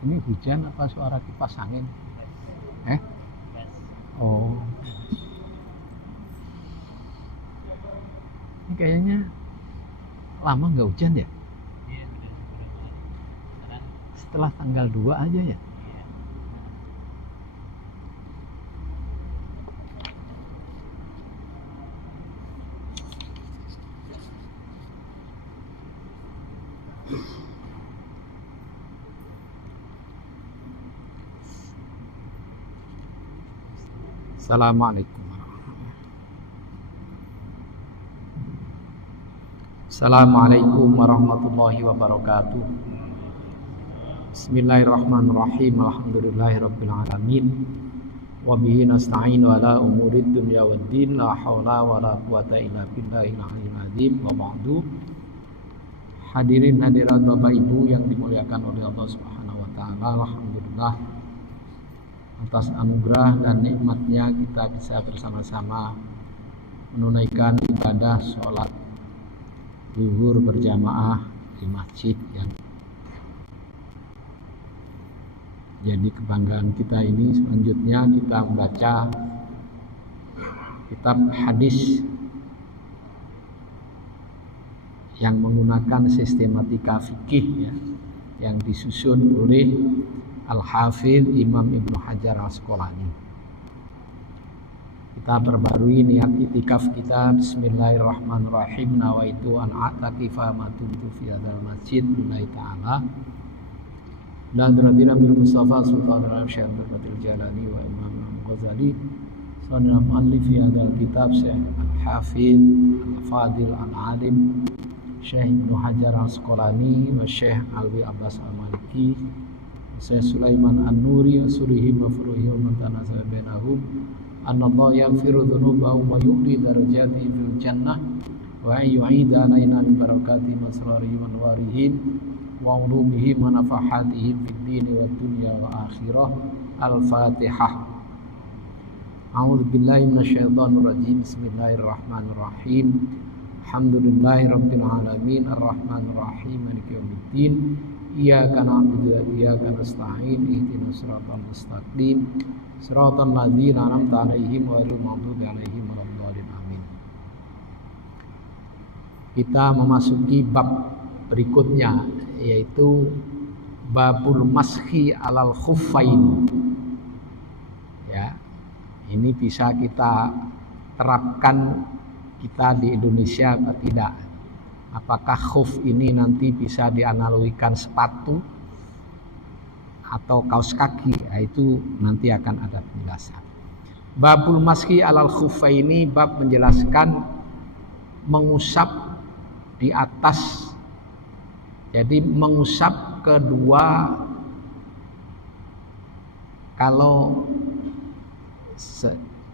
Ini hujan apa suara kipas angin? Oh. Ini kayaknya lama nggak hujan ya? Iya, udah beberapa hari. Sekarang Setelah tanggal 2 aja ya? iya. Assalamualaikum. Assalamualaikum warahmatullahi wabarakatuh. Bismillahirrahmanirrahim. Alhamdulillahirabbil alamin. Wa bihi nasta'in ala umurid dunya waddin. La haula wala quwata illa billahil aliyyil azim. Wa ba'du. Hadirin hadirat Bapak Ibu yang dimuliakan oleh Allah Subhanahu wa taala. Alhamdulillah atas anugerah dan nikmatnya kita bisa bersama-sama menunaikan ibadah sholat zuhur berjamaah di masjid yang jadi kebanggaan kita ini. Selanjutnya kita membaca kitab hadis yang menggunakan sistematika fikih ya, yang disusun oleh Al-Hafidh Imam Ibnu Hajar Al-Asqalani. Kita perbarui niat itikaf kita. Bismillahirrahmanirrahim. Nawaitu an a'takifa ma dumtu fi hadzal masjid lillahi ta'ala. Dan beradina bil Mustafa Sultan Al-Syekh Abdul Jalani wa Imam Al-Ghazali. Sanad muallif fi hadzal kitab Syekh Al-Hafidh Al-Fadil Al-Alim Syekh Ibnu Hajar Al-Asqalani wa Syekh Alwi Abbas Al-Maliki, Syekh Sulaiman An-Nuri, Surihim wa Furuhim wa Tanasab bainahum. Anallahu yaghfiru dzunubahum wa yu'li darajati fil jannah wa yu'ida alaina min barakati masrarihim wa anwarihim wa ulumihim wa nafahatihim fid din wa dunya wa akhirah. Al-Fatihah. A'udzu billahi minasyaitonir rajim. Bismillahirrahmanirrahim. Alhamdulillahirabbil alamin arrahmanir rahim maliki yaumiddin. Iyyaka na'budu wa iyyaka nasta'in ihdinas siratal mustaqim siratal ladzina an'amta 'alaihim ghairil maghdubi 'alaihim waladdallin amin. Kita memasuki bab berikutnya, yaitu babul mashi alal khuffain. Ya, ini bisa kita terapkan kita di Indonesia atau tidak. Apakah khuf ini nanti bisa dianalogikan sepatu atau kaos kaki? Nah, itu nanti akan ada penjelasan. Babul mashi alal khuffaini, bab menjelaskan mengusap di atas. Jadi mengusap kedua, kalau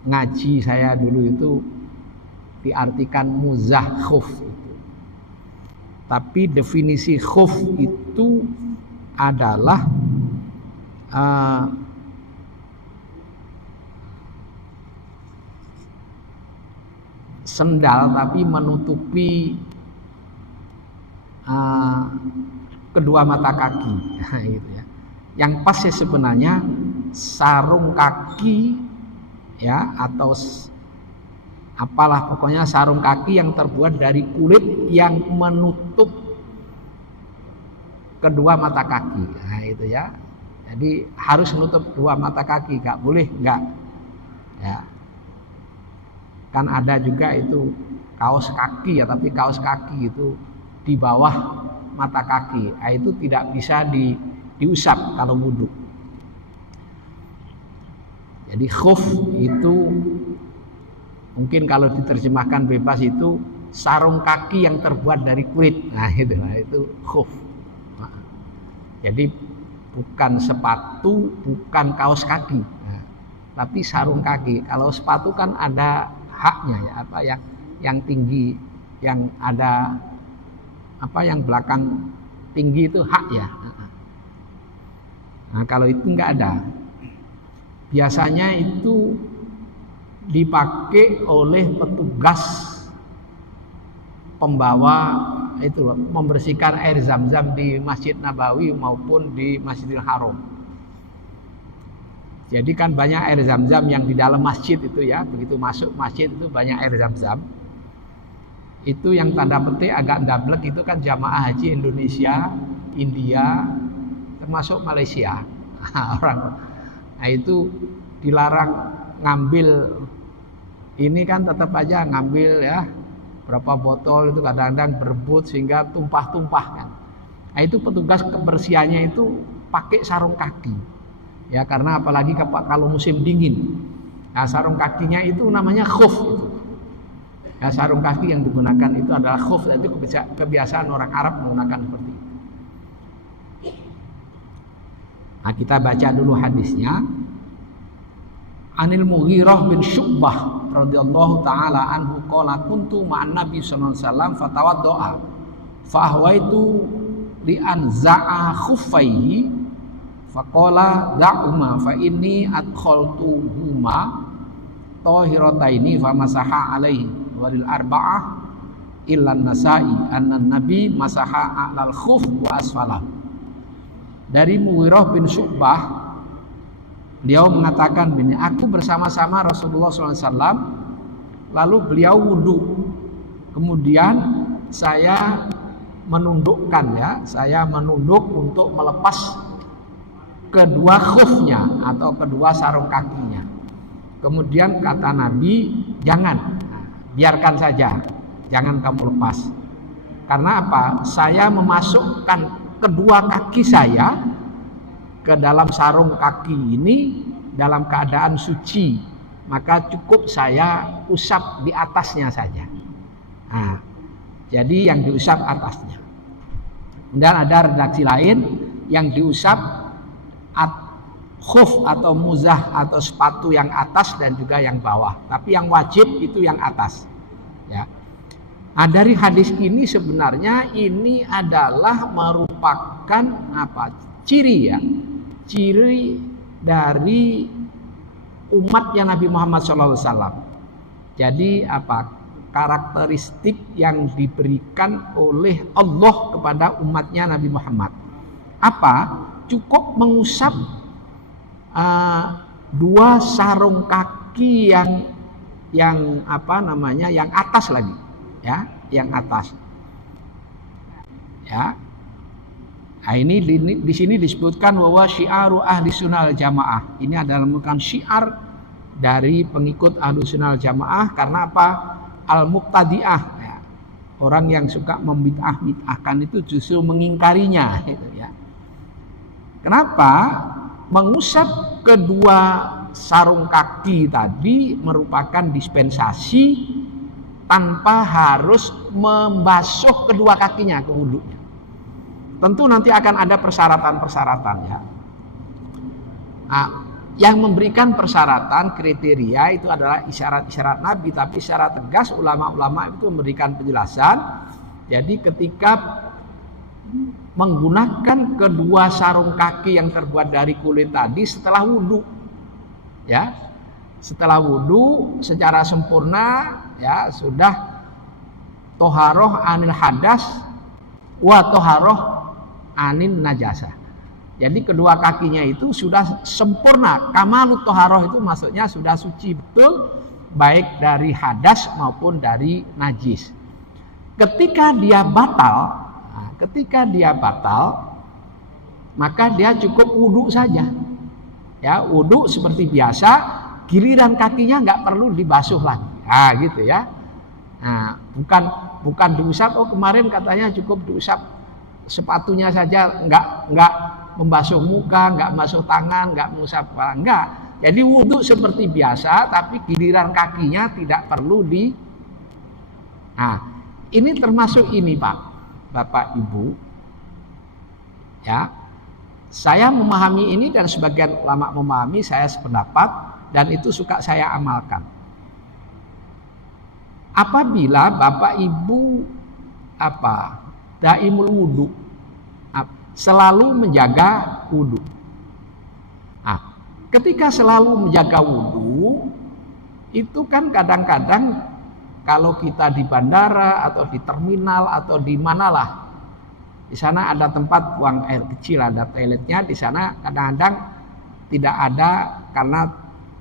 ngaji saya dulu itu diartikan muzah khuf. Tapi definisi khuf itu adalah sendal tapi menutupi kedua mata kaki. Nah, gitu ya. Yang pas ya sebenarnya sarung kaki ya, atau apalah pokoknya sarung kaki yang terbuat dari kulit yang menutup kedua mata kaki. Nah itu ya. Jadi harus menutup dua mata kaki, gak boleh enggak. Ya. Kan ada juga itu kaos kaki ya, tapi kaos kaki itu di bawah mata kaki. Nah, itu tidak bisa diusap kalau wudhu. Jadi khuf itu mungkin kalau diterjemahkan bebas itu sarung kaki yang terbuat dari kulit. Nah itu khuf. Nah, jadi bukan sepatu, bukan kaos kaki, nah, tapi sarung kaki. Kalau sepatu kan ada haknya ya, apa yang tinggi, yang ada apa yang belakang tinggi itu hak ya. Nah kalau itu enggak ada. Biasanya itu dipakai oleh petugas pembawa itu loh, membersihkan air zam-zam di Masjid Nabawi maupun di Masjidil Haram. Jadi kan banyak air zam-zam yang di dalam masjid itu ya, begitu masuk masjid itu banyak air zam-zam. Itu yang tanda petik agak ndablek itu kan jamaah haji Indonesia, India, termasuk Malaysia. Orang, nah itu dilarang ngambil, ini kan tetap aja ngambil ya berapa botol itu kadang-kadang berebut sehingga tumpah-tumpah kan. Nah itu petugas kebersihannya itu pakai sarung kaki ya, karena apalagi kalau musim dingin. Nah sarung kakinya itu namanya khuf itu. Ya, sarung kaki yang digunakan itu adalah khuf, itu kebiasaan orang Arab menggunakan seperti itu. Nah kita baca dulu hadisnya. Anil Mughirah bin Syu'bah radhiyallahu taala anhu qala kuntu ma'an Nabi sallallahu alaihi wasallam fatawaddo'a fa ahwaitu li anza'a khuffaihi faqala da'uma fa inni adkhaltuhuma tahirataini fa masaha alaihi walil arba'ah illa an-nasa'i anna nabi masaha 'alal khuf wa asfalah. Dari Mughirah bin Syu'bah, beliau mengatakan begini, aku bersama-sama Rasulullah SAW, lalu beliau wudhu, kemudian saya menundukkan ya, saya menunduk untuk melepas kedua khufnya atau kedua sarung kakinya. Kemudian kata Nabi, jangan, biarkan saja, jangan kamu lepas. Karena apa? Saya memasukkan kedua kaki saya ke dalam sarung kaki ini dalam keadaan suci, maka cukup saya usap di atasnya saja. Nah, jadi yang diusap atasnya. Dan ada redaksi lain yang diusap khuf atau muzah atau sepatu yang atas dan juga yang bawah. Tapi yang wajib itu yang atas. Ya. Nah, dari hadis ini sebenarnya ini adalah merupakan apa? Ciri ya. Ciri dari umatnya Nabi Muhammad SAW. Jadi apa? Karakteristik yang diberikan oleh Allah kepada umatnya Nabi Muhammad. Apa? Cukup mengusap dua sarung kaki yang apa namanya? Yang atas lagi, ya, yang atas. Ya. Nah, ini di sini disebutkan bahwa syiaru ahli sunnah jamaah. Ini adalah merupakan syiar dari pengikut ahli sunnah jamaah. Karena apa? Al-muqtadi'ah, ya. Orang yang suka membid'ah-bid'ahkan itu justru mengingkarinya, gitu ya. Kenapa? Mengusap kedua sarung kaki tadi merupakan dispensasi tanpa harus membasuh kedua kakinya ke wudhunya. Tentu nanti akan ada persyaratan-persyaratan ya. Nah, yang memberikan persyaratan kriteria itu adalah isyarat-isyarat Nabi, tapi secara tegas ulama-ulama itu memberikan penjelasan. Jadi ketika menggunakan kedua sarung kaki yang terbuat dari kulit tadi setelah wudhu, ya, setelah wudhu secara sempurna, ya sudah toharoh anil hadas wa toharoh anin najasah. Jadi kedua kakinya itu sudah sempurna. Kamalut toharoh itu maksudnya sudah suci betul, baik dari hadas maupun dari najis. Ketika dia batal, maka dia cukup wudhu saja. Ya, wudhu seperti biasa, giliran kakinya nggak perlu dibasuh lagi. Ah, gitu ya. Nah, bukan diusap. Oh, kemarin katanya cukup diusap sepatunya saja, nggak membasuh muka, nggak membasuh tangan, nggak mengusap kepala, enggak. Jadi wudhu seperti biasa, tapi giliran kakinya tidak perlu di. Nah, ini termasuk ini Pak, Bapak Ibu. Ya, saya memahami ini dan sebagian ulama memahami, saya sependapat dan itu suka saya amalkan. Apabila Bapak Ibu daimul wudhu, selalu menjaga wudhu. Nah, ketika selalu menjaga wudhu, itu kan kadang-kadang kalau kita di bandara atau di terminal atau di manalah, di sana ada tempat buang air kecil, ada toiletnya. Di sana kadang-kadang tidak ada karena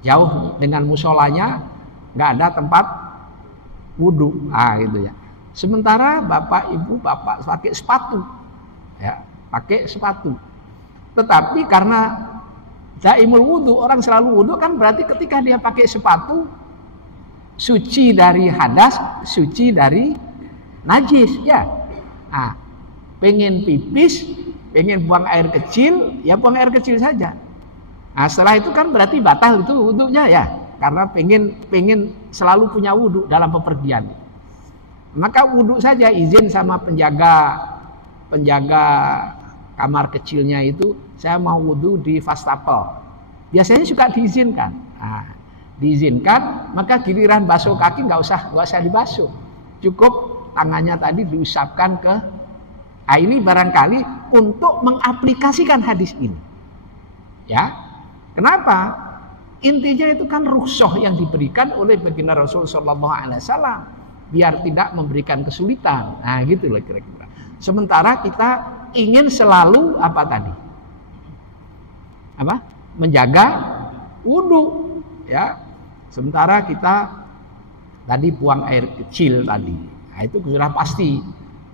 jauh dengan musolanya, nggak ada tempat wudhu, gitu ya. Sementara bapak ibu pakai sepatu, ya, pakai sepatu. Tetapi karena daimul wudhu, orang selalu wudhu kan berarti ketika dia pakai sepatu suci dari hadas, suci dari najis, ya. Pengen pipis, pengen buang air kecil, ya buang air kecil saja. Setelah itu kan berarti batal itu wudhunya, ya, karena pengen selalu punya wudhu dalam bepergian. Maka wudhu saja, izin sama penjaga kamar kecilnya itu, saya mau wudhu di wastafel. Biasanya suka diizinkan. Diizinkan, maka giliran basuh kaki nggak usah dibasuh. Cukup tangannya tadi diusapkan ke. Ini barangkali untuk mengaplikasikan hadis ini. Ya. Kenapa? Intinya itu kan rukhsah yang diberikan oleh baginda Rasul sallallahu alaihi wasallam biar tidak memberikan kesulitan. Gitu loh kira-kira. Sementara kita ingin selalu apa tadi? Menjaga wudu, ya. Sementara kita tadi buang air kecil tadi. Itu sudah pasti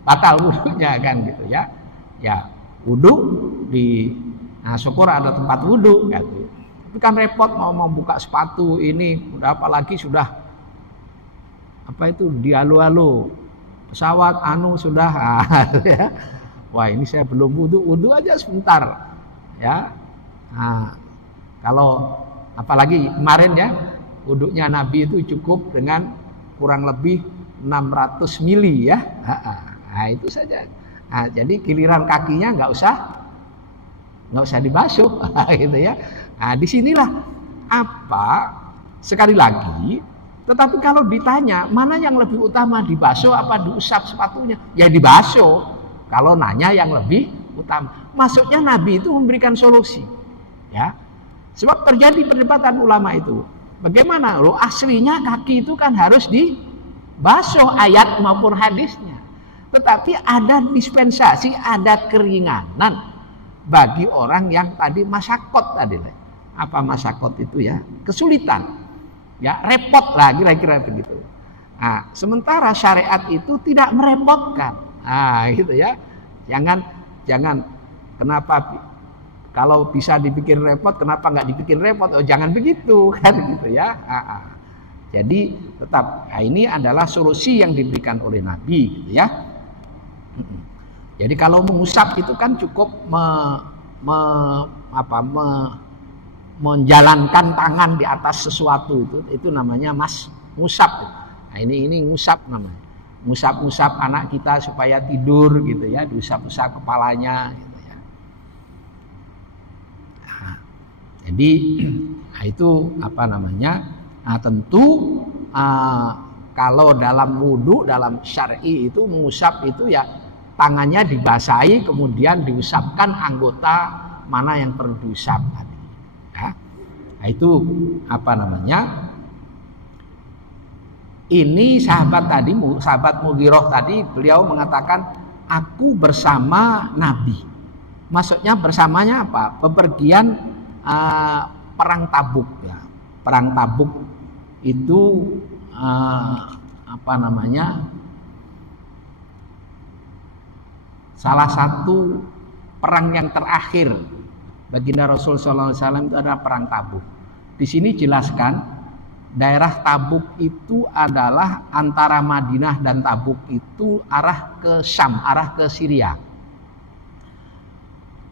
batal wudunya kan gitu ya. Ya, wudu di syukur ada tempat wudu gitu. Tapi kan repot mau buka sepatu ini, udah apalagi sudah dialu-alu pesawat sudah ya. Wah, ini saya belum wudu aja sebentar ya. Kalau apalagi kemarin ya, wudunya Nabi itu cukup dengan kurang lebih 600 mili ya. Itu saja. Jadi giliran kakinya nggak usah dibasuh gitu ya. Disinilah sekali lagi. Tetapi kalau ditanya mana yang lebih utama, dibasuh apa diusap sepatunya? Ya dibasuh. Kalau nanya yang lebih utama. Maksudnya Nabi itu memberikan solusi. Ya. Sebab terjadi perdebatan ulama itu. Bagaimana? Aslinya kaki itu kan harus dibasuh, ayat maupun hadisnya. Tetapi ada dispensasi, ada keringanan bagi orang yang tadi masyakot tadi. Apa masyakot itu ya? Kesulitan. Ya, repot lah kira-kira begitu. Sementara syariat itu tidak merepotkan. Gitu ya. Jangan kenapa kalau bisa dibikin repot, kenapa nggak dibikin repot? Jangan begitu kan gitu ya. Jadi tetap ini adalah solusi yang diberikan oleh Nabi gitu ya. Jadi kalau mengusap itu kan cukup menjalankan tangan di atas sesuatu itu namanya ngusap. Ini ngusap namanya. Ngusap anak kita supaya tidur gitu ya, diusap-usap kepalanya gitu ya. Jadi itu tentu kalau dalam wudu, dalam syar'i itu mengusap itu ya tangannya dibasahi kemudian diusapkan anggota mana yang perlu diusap tadi. Itu ini sahabat Mughirah tadi, beliau mengatakan aku bersama Nabi. Maksudnya bersamanya apa? Bepergian perang Tabuk ya. Perang Tabuk itu salah satu perang yang terakhir baginda Rasul sallallahu alaihi wasallam itu adalah perang Tabuk. Di sini jelaskan daerah Tabuk itu adalah antara Madinah dan Tabuk itu arah ke Syam, arah ke Syria.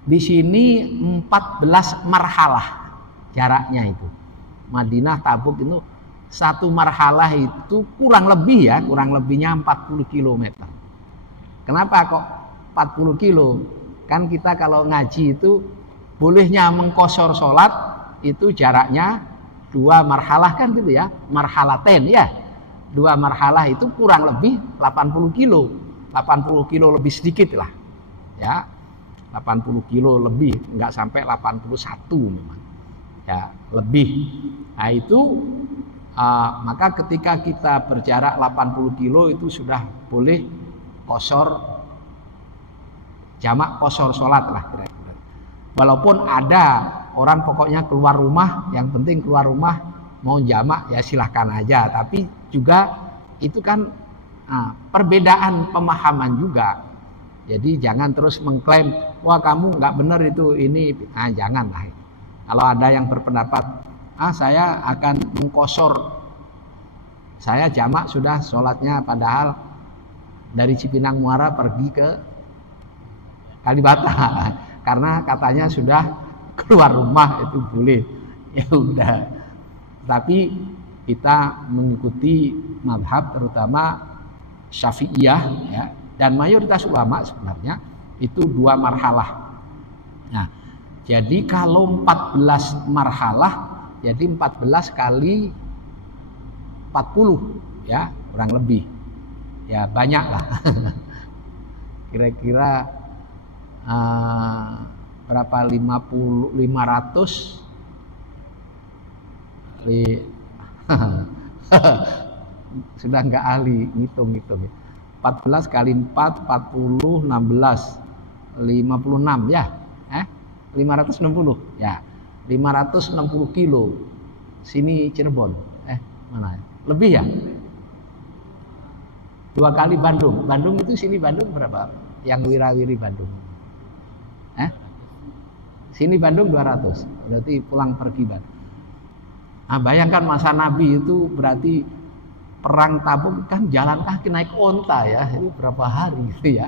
Di sini 14 marhalah jaraknya itu. Madinah Tabuk itu satu marhalah itu kurang lebihnya 40 km. Kenapa kok 40 kilo? Kan kita kalau ngaji itu bolehnya mengkosor sholat itu jaraknya 2 marhalah kan gitu ya, marhalaten ya. 2 marhalah itu kurang lebih 80 kilo. 80 kilo lebih sedikit lah. Ya. 80 kilo lebih, enggak sampai 81 memang. Ya, lebih. Itu Maka ketika kita berjarak 80 kilo itu sudah boleh qashar, jamak qashar sholat lah kira-kira. Walaupun ada orang pokoknya keluar rumah, yang penting keluar rumah mau jamak ya silahkan aja. Tapi juga itu kan perbedaan pemahaman juga. Jadi jangan terus mengklaim, wah kamu nggak benar itu ini, janganlah. Kalau ada yang berpendapat, saya akan mengqashar, saya jamak sudah sholatnya, padahal dari Cipinang Muara pergi ke Kalibata, karena katanya sudah keluar rumah itu boleh. Ya udah. Tapi kita mengikuti mazhab terutama Syafi'iyah ya, dan mayoritas ulama sebenarnya itu 2 marhalah. Nah, jadi kalau 14 marhalah, jadi 14 kali 40 ya, kurang lebih. Ya banyak lah. Kira-kira berapa, 500 sudah nggak ahli ngitung-ngitung. 14 kali 4 40 16 56 ya, 560 ya, 560 kilo. Sini Cirebon, mana lebih ya, 2 kali Bandung. Bandung itu sini Bandung berapa, yang wirawiri Bandung, sini Bandung 200, berarti pulang pergi Bandung. Bayangkan masa Nabi itu berarti perang Tabuk kan jalan kaki naik onta ya, itu berapa hari gitu ya.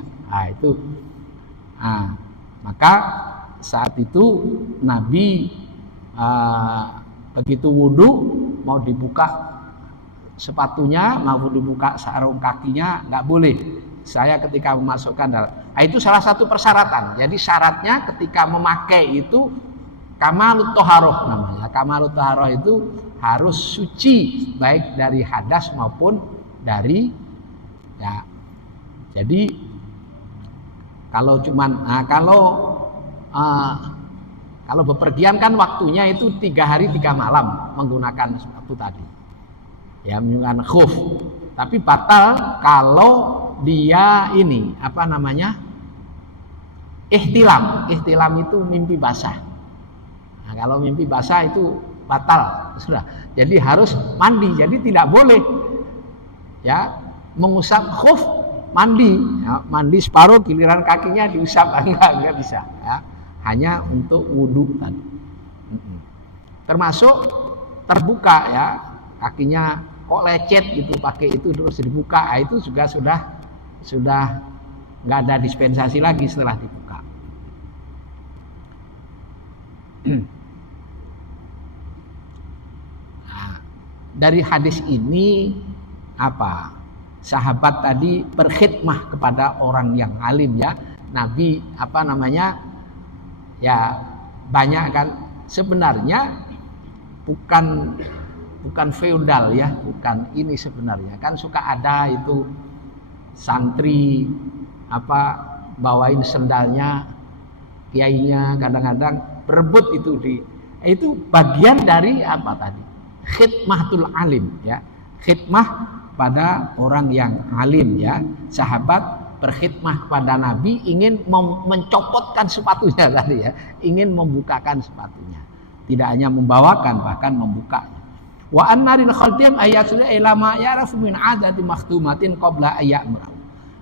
Maka saat itu Nabi begitu wudhu mau dibuka sepatunya, mau dibuka sarung kakinya nggak boleh. Saya ketika memasukkan dalam, itu salah satu persyaratan. Jadi syaratnya ketika memakai itu kamalut toharoh namanya. Kamalut toharoh itu harus suci baik dari hadas maupun dari ya. Jadi kalau cuman kalau bepergian kan waktunya itu 3 hari 3 malam menggunakan sepatu tadi. Ya, menggunakan khuf. Tapi batal kalau dia ini apa namanya? Ihtilam. Ihtilam itu mimpi basah. Nah, kalau mimpi basah itu batal sudah. Jadi harus mandi. Jadi tidak boleh ya mengusap khuf mandi. Ya, mandi separuh giliran kakinya diusap enggak bisa ya. Hanya untuk wudhu tadi. Termasuk terbuka ya, kakinya kok lecet gitu pakai itu terus dibuka, itu juga sudah nggak ada dispensasi lagi setelah dibuka. Nah, dari hadis ini apa? Sahabat tadi berkhidmah kepada orang yang alim ya. Nabi apa namanya? Ya banyak kan sebenarnya bukan feodal ya, bukan ini sebenarnya kan suka ada itu santri apa bawain sendalnya kiainya, kadang-kadang berebut itu bagian dari apa tadi, khidmatul alim ya, khidmah pada orang yang alim ya. Sahabat berkhidmah kepada Nabi ingin mencopotkan sepatunya tadi ya, ingin membukakan sepatunya, tidak hanya membawakan bahkan membukanya. Wa annaril khadim ayatul ilama ya'rafu min adati makhtumatin qabla ayyamra.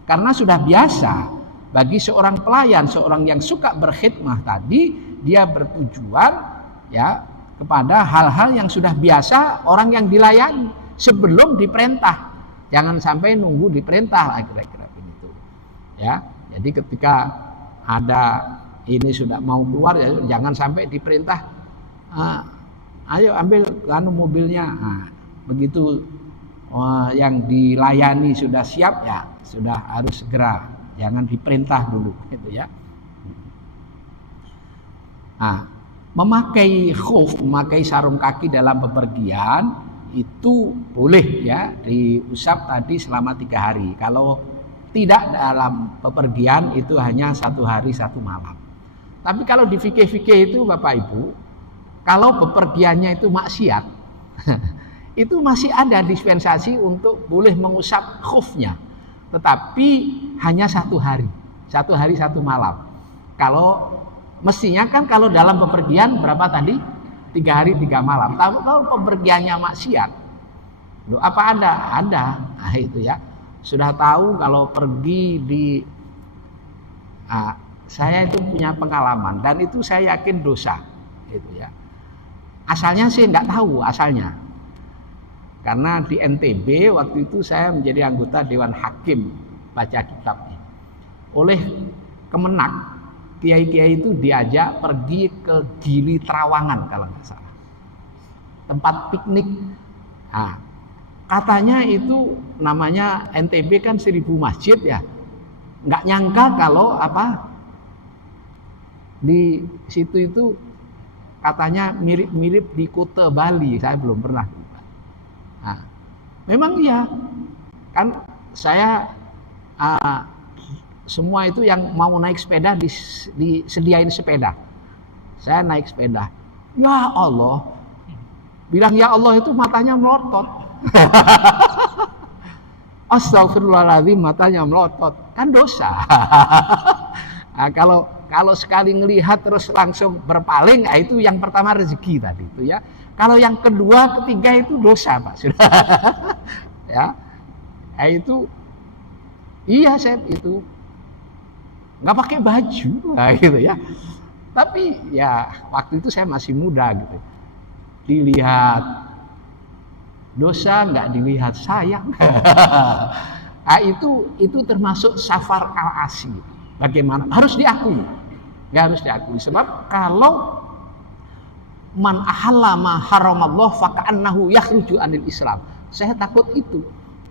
Karena sudah biasa bagi seorang pelayan, seorang yang suka berkhidmah tadi, dia bertujuan ya kepada hal-hal yang sudah biasa orang yang dilayani sebelum diperintah. Jangan sampai nunggu diperintah lah kira-kira begitu. Ya, jadi ketika ada ini sudah mau keluar ya jangan sampai diperintah ayo ambil mobilnya. Nah, begitu yang dilayani sudah siap ya sudah harus segera, jangan diperintah dulu gitu ya. Nah, memakai khuf, memakai sarung kaki dalam bepergian itu boleh ya, diusap tadi selama 3 hari. Kalau tidak dalam bepergian itu hanya 1 hari 1 malam. Tapi kalau di fikih-fikih itu Bapak Ibu, kalau bepergiannya itu maksiat itu masih ada dispensasi untuk boleh mengusap khufnya, tetapi hanya 1 hari, 1 hari 1 malam. Kalau mestinya kan kalau dalam bepergian berapa tadi? 3 hari 3 malam. Kalau bepergiannya maksiat, loh apa ada? Ada. Nah itu ya. Sudah tahu kalau pergi di saya itu punya pengalaman dan itu saya yakin dosa gitu ya. Asalnya sih nggak tahu asalnya. Karena di NTB waktu itu saya menjadi anggota Dewan Hakim baca kitabnya. Oleh Kemenak, kiai-kiai itu diajak pergi ke Gili Trawangan kalau nggak salah, tempat piknik. Nah, katanya itu namanya NTB kan 1000 masjid ya, nggak nyangka kalau di situ itu katanya mirip-mirip di Kuta Bali. Saya belum pernah. Nah, memang iya kan saya semua itu yang mau naik sepeda disediain sepeda. Saya naik sepeda. Ya Allah. Bilang ya Allah itu matanya melotot. Astagfirullahaladzim, matanya melotot. Kan dosa. Nah, kalau sekali ngelihat terus langsung berpaling, itu yang pertama rezeki tadi itu ya. Kalau yang kedua, ketiga itu dosa, Pak. Sudah. Ya. Nah, itu iya saya itu nggak pakai baju, nah, gitu ya. Tapi ya waktu itu saya masih muda gitu. Dilihat dosa, nggak dilihat sayang. Nah, itu termasuk safar al-asi. Bagaimana? Harus diakui. Nggak harus diakui. Sebab kalau man ahalla ma haramallah faka'annahu yakhruju anil Islam. Saya takut itu.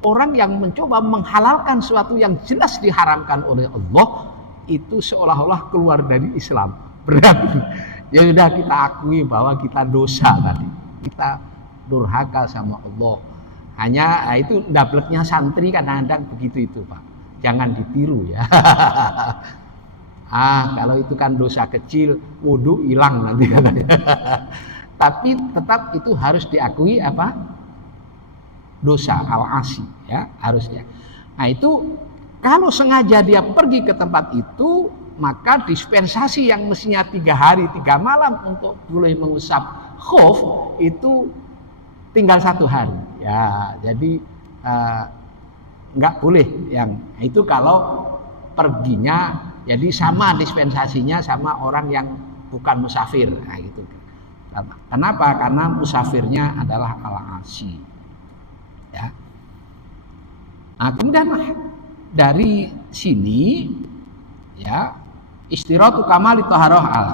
Orang yang mencoba menghalalkan sesuatu yang jelas diharamkan oleh Allah, itu seolah-olah keluar dari Islam. Berarti ya sudah kita akui bahwa kita dosa tadi. Kita durhaka sama Allah. Hanya itu dableknya santri kadang-kadang begitu itu, Pak. Jangan ditiru ya. Kalau itu kan dosa kecil, wudu hilang nanti katanya. Tapi tetap itu harus diakui dosa al-asi ya, harusnya. Nah, itu kalau sengaja dia pergi ke tempat itu, maka dispensasi yang mestinya 3 hari 3 malam untuk boleh mengusap khuf itu tinggal 1 hari. Ya, jadi nggak boleh yang itu kalau perginya. Jadi sama dispensasinya sama orang yang bukan musafir. Nah, gitu. Kenapa? Karena musafirnya adalah al-asi. Ya. Nah, kemudian dari sini ya istiratu kamali thaharah al.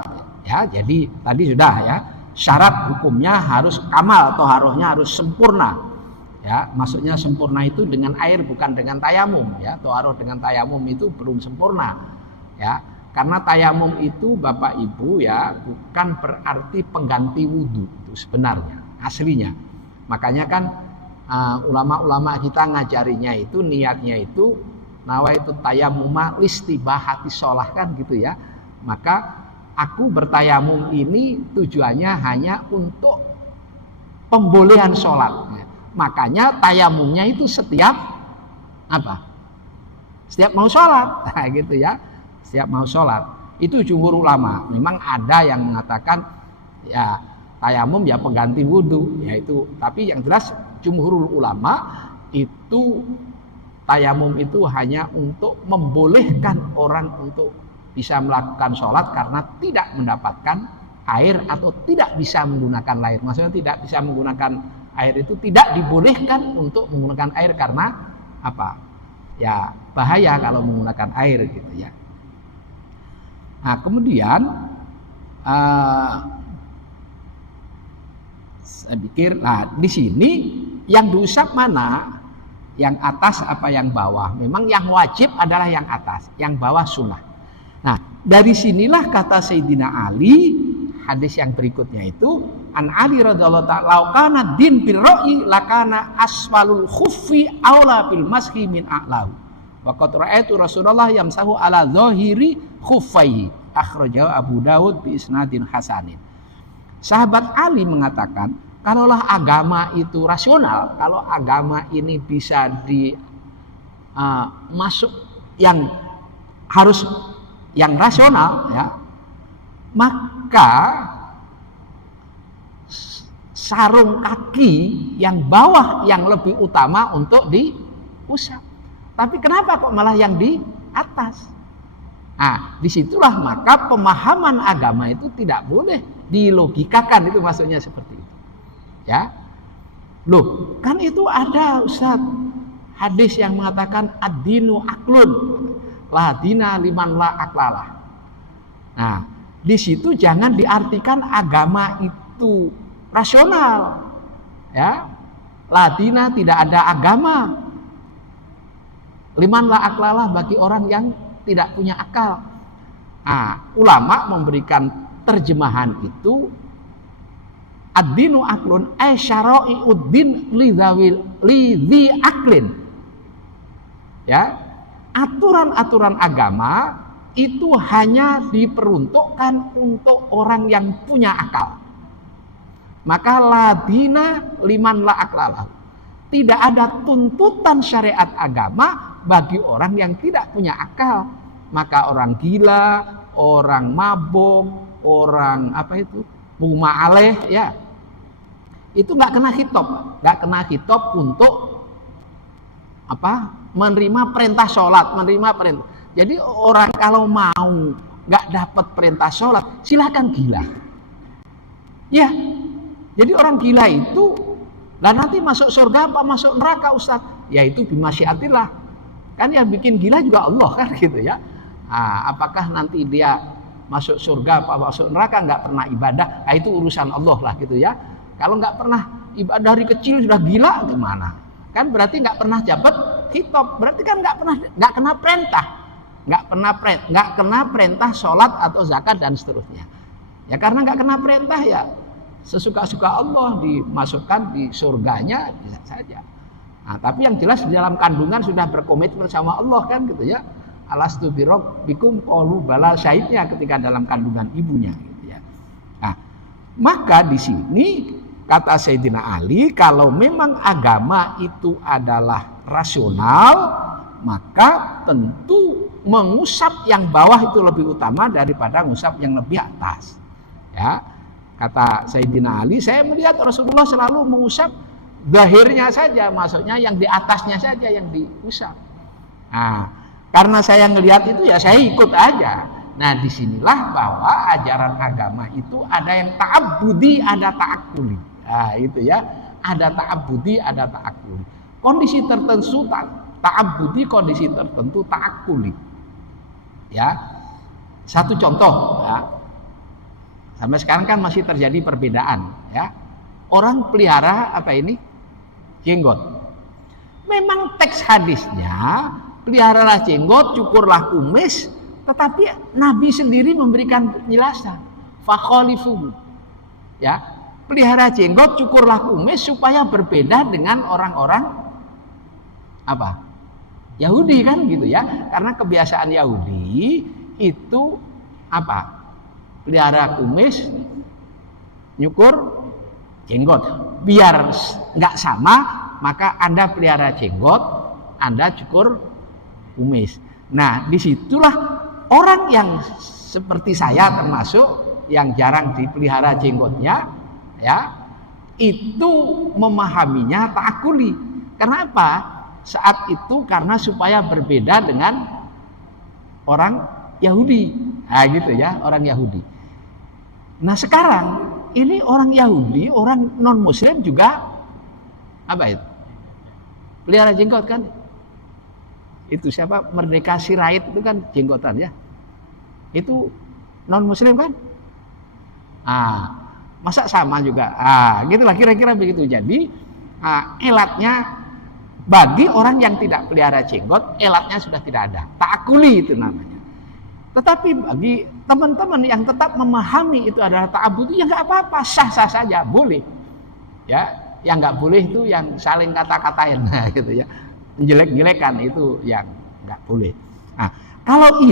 Ya, jadi tadi sudah ya, syarat hukumnya harus kamal, thaharahnya harus sempurna. Ya, maksudnya sempurna itu dengan air bukan dengan tayamum ya. Thaharah dengan tayamum itu belum sempurna. Ya, karena tayamum itu Bapak Ibu ya bukan berarti pengganti wudhu itu sebenarnya aslinya. Makanya kan ulama-ulama kita ngajarinya itu niatnya itu nawaitu tayammuma listibahati sholah kan gitu ya. Maka aku bertayamum ini tujuannya hanya untuk pembolehan sholat. Makanya tayamumnya itu setiap setiap mau sholat, nah, gitu ya. Setiap mau sholat. Itu jumhur ulama. Memang ada yang mengatakan ya tayamum ya pengganti wudhu, yaitu. Tapi yang jelas jumhur ulama itu tayamum itu hanya untuk membolehkan orang untuk bisa melakukan sholat karena tidak mendapatkan air atau tidak bisa menggunakan air. Maksudnya tidak bisa menggunakan air itu tidak dibolehkan untuk menggunakan air karena ya bahaya kalau menggunakan air gitu ya. Nah, kemudian saya pikir, di sini yang diusap mana? Yang atas apa yang bawah? Memang yang wajib adalah yang atas, yang bawah sunnah. Nah, dari sinilah kata Sayyidina Ali, hadis yang berikutnya itu, an Ali radhiyallahu ta'ala, laukana din bil ra'i lakana asfalul khuffi aula bil mashi min a'lahu. Wa qad ra'aitu Rasulullah yamsahu ala zahiri khuffaihi. Akhrajahu Abu Dawud bi isnadin hasanin. Sahabat Ali mengatakan, kalaulah agama itu rasional, kalau agama ini bisa masuk yang harus yang rasional, ya, maka sarung kaki yang bawah yang lebih utama untuk diusap. Tapi kenapa kok malah yang di atas? Nah, disitulah maka pemahaman agama itu tidak boleh dilogikakan, itu maksudnya seperti itu. Ya, loh, kan itu ada Ustaz hadis yang mengatakan ad-dinu aklun, la dina liman la aklalah. Nah, di situ jangan diartikan agama itu rasional, ya. Ladina tidak ada agama. Liman la aklalah, bagi orang yang tidak punya akal. Nah, ulama memberikan terjemahan itu ad-dinu aklun ay syara'iuddin lidzi aklin. Ya, aturan-aturan agama itu hanya diperuntukkan untuk orang yang punya akal. Maka ladina liman la aklalah. Tidak ada tuntutan syariat agama bagi orang yang tidak punya akal. Maka orang gila, orang mabuk, orang muma'aleh, ya, itu nggak kena hitop untuk menerima perintah sholat, menerima perintah. Jadi orang kalau mau nggak dapat perintah sholat, silakan gila. Ya, jadi orang gila itu, dan nanti masuk surga apa masuk neraka Ustaz? Ya itu bimasyiatillah. Kan yang bikin gila juga Allah kan gitu ya. Nah, apakah nanti dia masuk surga apa masuk neraka, nggak pernah ibadah, nah itu urusan Allah lah gitu ya. Kalau nggak pernah ibadah dari kecil sudah gila gimana? Kan berarti nggak pernah dapat hitop, berarti kan nggak kena perintah, nggak kena perintah sholat atau zakat dan seterusnya. Ya karena nggak kena perintah, ya sesuka-suka Allah dimasukkan di surganya bisa saja. Nah, tapi yang jelas di dalam kandungan sudah berkomitmen sama Allah kan gitu ya. Alastu birabbikum qalu bala, syahidnya ketika dalam kandungan ibunya gitu ya. Nah, maka di sini kata Sayyidina Ali, kalau memang agama itu adalah rasional, maka tentu mengusap yang bawah itu lebih utama daripada mengusap yang lebih atas. Ya, kata Sayyidina Ali, saya melihat Rasulullah selalu mengusap zahirnya saja, maksudnya yang di atasnya saja yang diusap. Nah, karena saya ngelihat itu ya saya ikut aja. Nah, disinilah bahwa ajaran agama itu ada yang ta'abbudi, ada ta'akuli. Nah, itu ya, ada ta'abbudi, ada ta'akuli. Kondisi tertentu ta'abbudi, kondisi tertentu ta'akuli. Ya, satu contoh ya. Sampai sekarang kan masih terjadi perbedaan ya. Orang pelihara jenggot. Memang teks hadisnya peliharalah jenggot, cukurlah kumis, tetapi Nabi sendiri memberikan penjelasan. Fakhalifuhu. Ya, pelihara jenggot, cukurlah kumis supaya berbeda dengan orang-orang Yahudi kan gitu ya. Karena kebiasaan Yahudi itu pelihara kumis, nyukur jenggot. Biar nggak sama, maka Anda pelihara jenggot, Anda cukur kumis. Nah, disitulah orang yang seperti saya termasuk yang jarang dipelihara jenggotnya, ya, itu memahaminya ta'akuli. Karena apa? Saat itu karena supaya berbeda dengan orang Yahudi. Nah, gitu ya, orang Yahudi. Nah, sekarang ini orang Yahudi, orang non-Muslim juga pelihara jenggot kan? Itu siapa? Merdeka Sirait itu kan jenggotan ya. Itu non-Muslim kan? Masa sama juga? Gitulah kira-kira begitu. Jadi elatnya bagi orang yang tidak pelihara jenggot, elatnya sudah tidak ada. Ta'akuli itu namanya. Tetapi bagi teman-teman yang tetap memahami itu adalah ta'abud, ya nggak apa-apa, sah-sah saja, boleh. Ya, yang nggak boleh itu yang saling kata-katain, gitu ya, menjelek-jelekan itu yang nggak boleh. Nah, kalau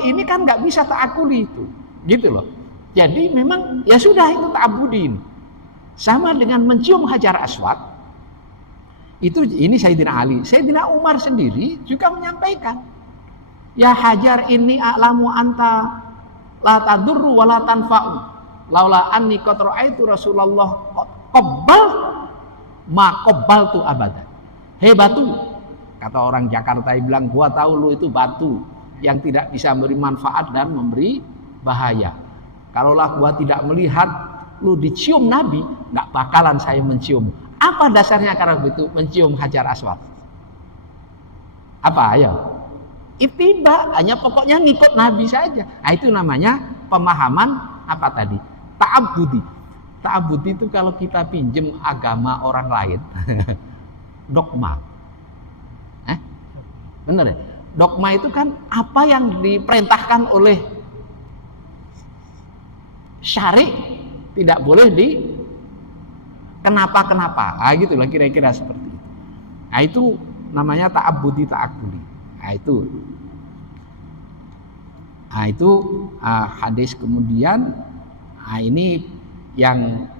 ini kan nggak bisa ta'akuli itu, gitu loh. Jadi memang ya sudah itu ta'abudin. Sama dengan mencium Hajar Aswad. Ini Sayyidina Ali. Sayyidina Umar sendiri juga menyampaikan, ya Hajar inni a'lamu anta la tadurru wa la tanfa'u laula anni qad ra'aitu Rasulullah qabbal ma qabbaltu abada. Hei batu, kata orang Jakarta bilang, gua tahu lu itu batu yang tidak bisa memberi manfaat dan memberi bahaya. Kalaulah gua tidak melihat lu dicium Nabi, nggak bakalan saya mencium. Apa dasarnya karena begitu mencium Hajar Aswad? Apa? Ayo. Ittiba, hanya pokoknya ngikut Nabi saja. Nah, itu namanya pemahaman apa tadi? Ta'abbudi. Ta'abbudi itu kalau kita pinjem agama orang lain, dogma. Bener ya? Dogma itu kan apa yang diperintahkan oleh syari tidak boleh di kenapa-kenapa. Nah, gitulah kira-kira seperti itu. Nah, itu namanya ta'abbudi ta'akuli. Nah, itu hadis. Kemudian ini yang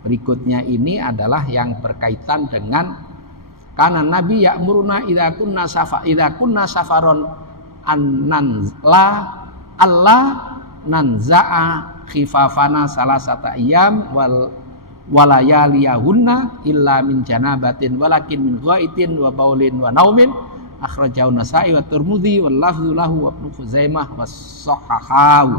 berikutnya ini adalah yang berkaitan dengan karena Nabi ya'muruna idza kunna safaron Allah nanza'a khifafana salasata ayyam walayaliyahunna illa min janabatin walakin min ghaitin wa baulin wa naumin akhrajahu Nasa'i wa Tirmidzi wal lafdzu lahu wa Ibnu Khuzaimah was sahahahu.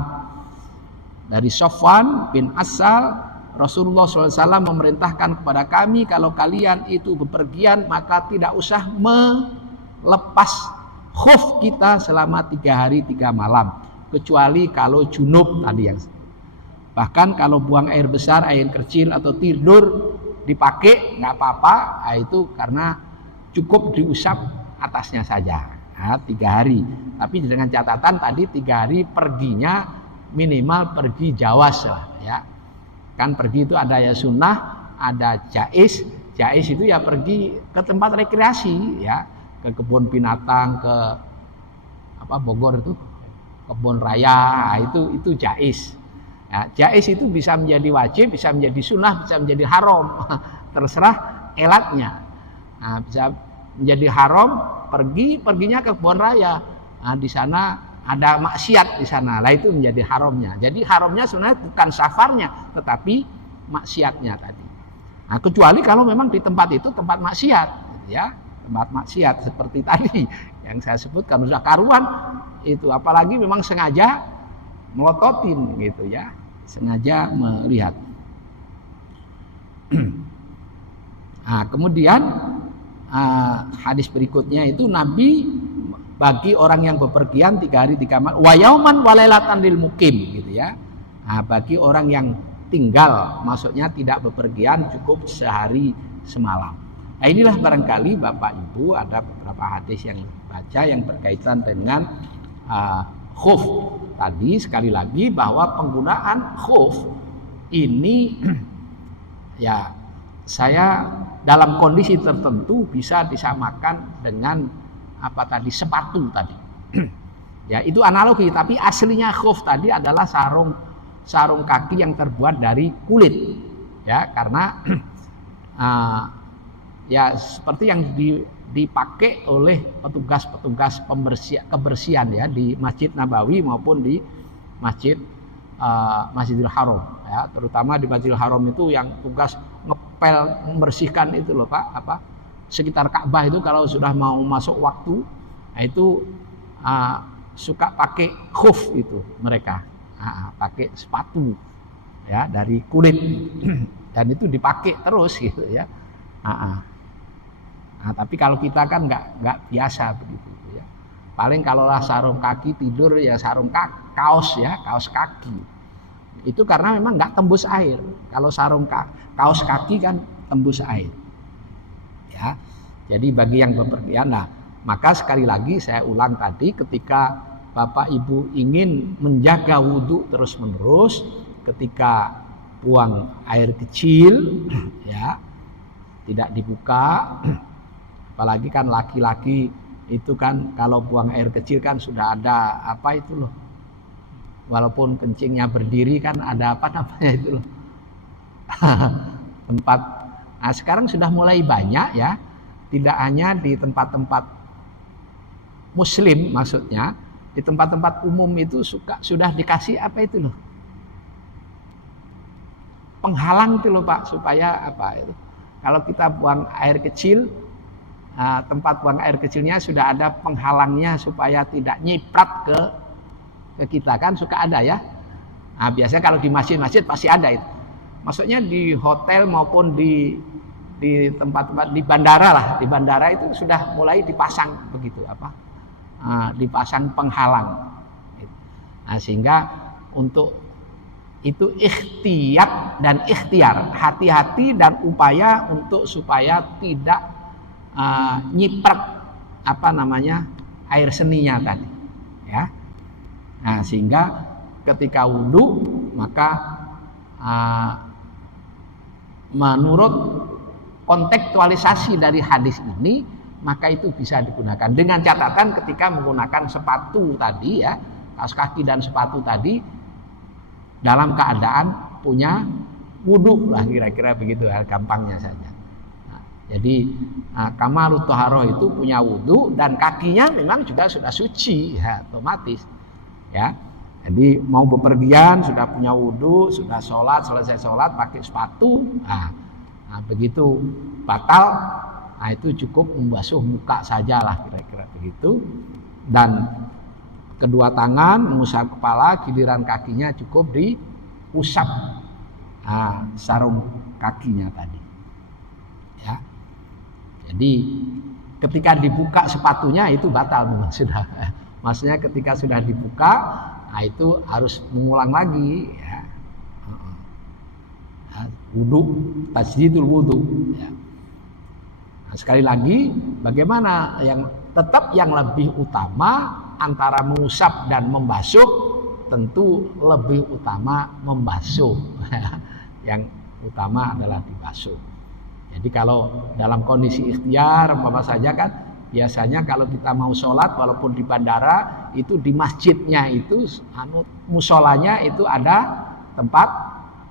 Dari Sofwan bin Asal, Rasulullah SAW memerintahkan kepada kami, kalau kalian itu bepergian maka tidak usah melepas khuf kita selama 3 hari 3 malam, kecuali kalau junub tadi yang. Bahkan kalau buang air besar, air kecil atau tidur dipakai nggak apa-apa, itu karena cukup diusap atasnya saja. 3 hari. Tapi dengan catatan tadi 3 hari perginya minimal pergi jawas lah ya. Kan pergi itu ada ya sunnah, ada jais. Jais itu ya pergi ke tempat rekreasi ya, ke kebun binatang, ke Bogor itu kebun raya, itu jais. Ya, jais itu bisa menjadi wajib, bisa menjadi sunnah, bisa menjadi haram, terserah elatnya. Nah, bisa menjadi haram, perginya ke kebun raya. Nah, di sana ada maksiat di sana, lah itu menjadi haramnya. Jadi haramnya sebenarnya bukan safarnya, tetapi maksiatnya tadi. Nah, kecuali kalau memang di tempat itu tempat maksiat, gitu ya, tempat maksiat seperti tadi yang saya sebutkan sudah karuan itu, apalagi memang sengaja melototin gitu ya, sengaja melihat. Nah, kemudian hadis berikutnya itu Nabi bagi orang yang bepergian 3 hari 3 malam wa yauman wa lailatan lil mukim gitu ya. Nah, bagi orang yang tinggal, maksudnya tidak bepergian, cukup sehari semalam. Nah, inilah barangkali Bapak Ibu ada beberapa hadis yang baca yang berkaitan dengan khuf tadi. Sekali lagi bahwa penggunaan khuf ini ya saya dalam kondisi tertentu bisa disamakan dengan sepatu tadi. Ya, itu analogi, tapi aslinya khuf tadi adalah sarung kaki yang terbuat dari kulit. Ya, karena ya seperti yang dipakai oleh petugas-petugas kebersihan ya di Masjid Nabawi maupun di Masjidil Haram ya, terutama di Masjidil Haram itu yang tugas ngepel membersihkan itu loh Pak, sekitar Ka'bah itu kalau sudah mau masuk waktu, nah itu suka pakai khuf itu mereka, pakai sepatu ya dari kulit dan itu dipakai terus gitu ya. Nah, tapi kalau kita kan nggak biasa begitu ya. Paling kalaulah sarung kaki tidur ya sarung kaos ya, kaos kaki. Itu karena memang nggak tembus air. Kalau kaos kaki kan tembus air. Ya, jadi bagi yang bepergian, nah maka sekali lagi saya ulang tadi, ketika Bapak Ibu ingin menjaga wudhu terus menerus, ketika buang air kecil, ya tidak dibuka, apalagi kan laki-laki itu kan kalau buang air kecil kan sudah ada walaupun kencingnya berdiri kan ada itu loh. tempat. Nah, sekarang sudah mulai banyak ya, tidak hanya di tempat-tempat muslim, maksudnya di tempat-tempat umum itu sudah dikasih apa itu loh, penghalang itu loh Pak, supaya apa itu, kalau kita buang air kecil, tempat buang air kecilnya sudah ada penghalangnya supaya tidak nyiprat ke kita, kan suka ada ya. Nah, biasanya kalau di masjid-masjid pasti ada itu. Maksudnya di hotel maupun di tempat-tempat di bandara lah, di bandara itu sudah mulai dipasang begitu apa, dipasang penghalang. Nah, sehingga untuk itu ikhtiyat dan ikhtiar, hati-hati dan upaya untuk supaya tidak nyiprat apa namanya air seninya tadi, ya. Nah, sehingga ketika wudhu maka menurut kontekstualisasi dari hadis ini maka itu bisa digunakan, dengan catatan ketika menggunakan sepatu tadi ya, kaos kaki dan sepatu tadi dalam keadaan punya wudhu lah, kira-kira begitu ya, gampangnya saja. Nah, jadi kamarut thaharah itu punya wudhu dan kakinya memang juga sudah suci ya, otomatis ya. Jadi mau bepergian sudah punya wudhu, sudah sholat, selesai sholat pakai sepatu, nah begitu batal, nah itu cukup membasuh muka sajalah, kira-kira begitu. Dan kedua tangan mengusap kepala, giliran kakinya cukup diusap sarung kakinya tadi. Ya. Jadi ketika dibuka sepatunya itu batal memang sudah. Maksudnya ketika sudah dibuka, nah itu harus mengulang lagi ya. Wudu, tajdidul wudu ya. Nah, sekali lagi bagaimana yang tetap yang lebih utama antara mengusap dan membasuh, tentu lebih utama membasuh. Yang utama adalah dibasuh. Jadi kalau dalam kondisi ikhtiar umpama saja kan, biasanya kalau kita mau sholat walaupun di bandara itu di masjidnya itu musolanya itu ada tempat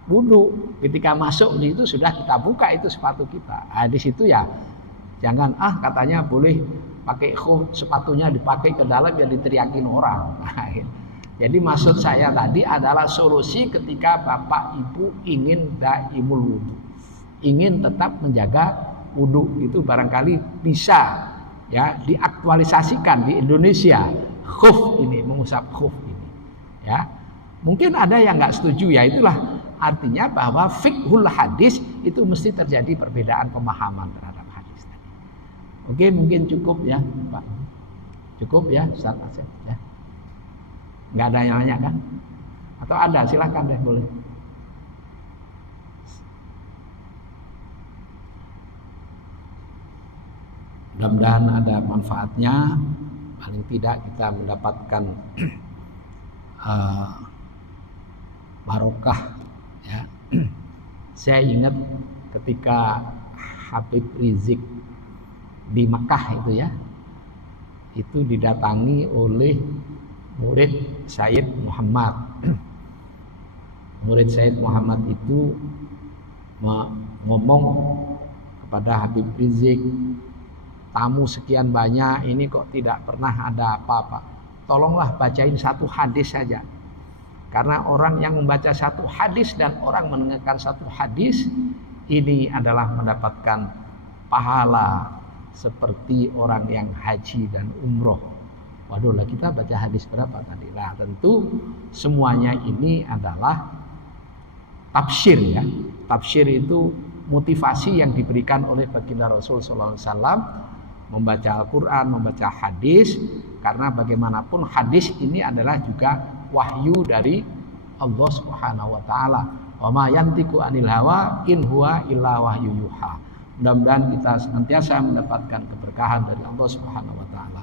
wudhu. Ketika masuk di itu sudah kita buka itu sepatu kita. Nah, di situ ya jangan katanya boleh pakai khuf, sepatunya dipakai ke dalam ya diteriakin orang. Nah, jadi maksud saya tadi adalah solusi ketika Bapak Ibu ingin daimul wudhu, ingin tetap menjaga wudhu, itu barangkali bisa ya diaktualisasikan di Indonesia khuf ini, mengusap khuf ini ya. Mungkin ada yang nggak setuju, ya itulah artinya bahwa fiqhul hadis itu mesti terjadi perbedaan pemahaman terhadap hadis tadi. Oke, mungkin cukup ya Pak, cukup ya Ustaz Asep ya, nggak ada yang nanya kan, atau ada, silahkan deh, boleh. Mudah-mudahan ada manfaatnya, paling tidak kita mendapatkan barokah ya. Saya ingat ketika Habib Rizik di Mekah itu ya, itu didatangi oleh murid Sayyid Muhammad. Murid Sayyid Muhammad itu ngomong kepada Habib Rizik, tamu sekian banyak ini kok tidak pernah ada apa-apa, tolonglah bacain satu hadis saja. Karena orang yang membaca satu hadis dan orang mendengarkan satu hadis ini adalah mendapatkan pahala seperti orang yang haji dan umroh. Waduh lah, kita baca hadis berapa tadi? Nah, tentu semuanya ini adalah tafsir ya. Tafsir itu motivasi yang diberikan oleh baginda Rasul sallallahu alaihi wasallam membaca Al-Qur'an, membaca hadis, karena bagaimanapun hadis ini adalah juga wahyu dari Allah Subhanahu wa taala. Wa ma yantiqu anil hawa in huwa illa wahyu yuha. Mudah-mudahan kita senantiasa mendapatkan keberkahan dari Allah Subhanahu wa taala.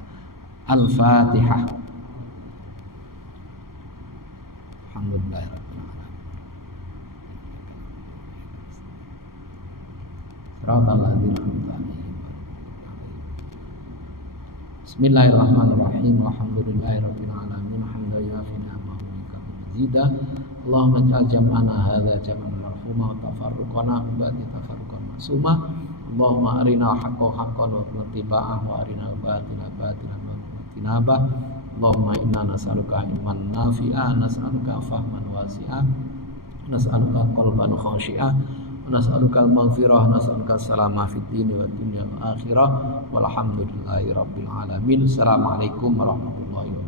Al-Fatihah. Alhamdulillahirabbil alamin. Shiratal ladzina an'amta 'alaihim. Bismillahirrahmanirrahim. Alhamdulillahirabbil alamin. Hamdan yafi ni'amahu wa mazida. Allahumma ij'al jam'ana hadza jam'an marfu'an ma'rufuma wa tafarruqana min ba'di tafarruqan ma'suma. Allahumma arina haqqan haqqan wa ittiba'ah wa arina batila batilan wa tinabah. Allahumma inna nas'aluka ilman nafi'a, nas'aluka fahman wasi'a, nas'aluka qalban khashi'a, nas'aluka al-maghfirah, nas'aluka salamah fid dini wa dunya wal akhirah. Walhamdulillahi rabbil alamin. Assalamualaikum warahmatullahi wabarakatuh.